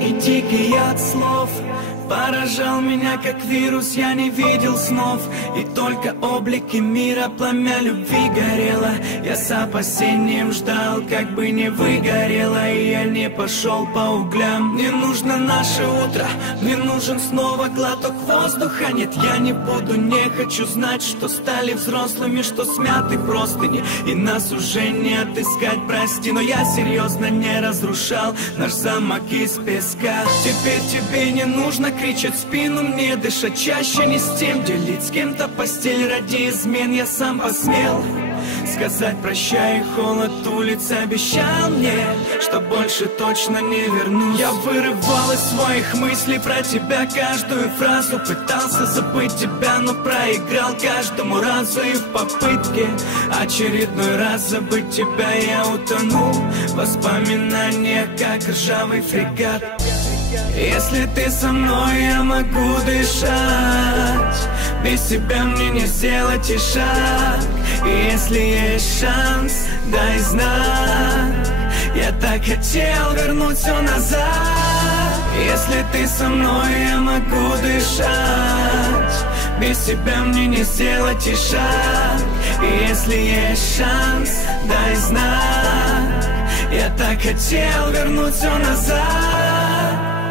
И дикий от слов поражал меня как вирус, я не видел снов. И только облики мира, пламя любви горело. Я с опасением ждал, как бы не выгорело. И я не пошел по углям. Мне нужно наше утро, мне нужен снова глоток воздуха. Нет, я не буду, не хочу знать, что стали взрослыми, что смяты простыни, и нас уже не отыскать, прости. Но я серьезно не разрушал наш замок из песка. Теперь тебе не нужно кричать в спину, мне дышать чаще не с тем, делить с кем-то постель ради измен. Я сам посмел сказать прощай, и холод улиц обещал мне, что больше точно не вернусь. Я вырывал из своих мыслей про тебя каждую фразу, пытался забыть тебя, но проиграл каждому разу. И в попытке очередной раз забыть тебя я утонул в воспоминаниях, как ржавый фрегат. Если ты со мной, я могу дышать, без тебя мне не сделать и шаг. И если есть шанс, дай знак, я так хотел вернуть все назад. Если ты со мной, я могу дышать, без тебя мне не сделать и шаг. И если есть шанс, дай знак, я так хотел вернуть все назад.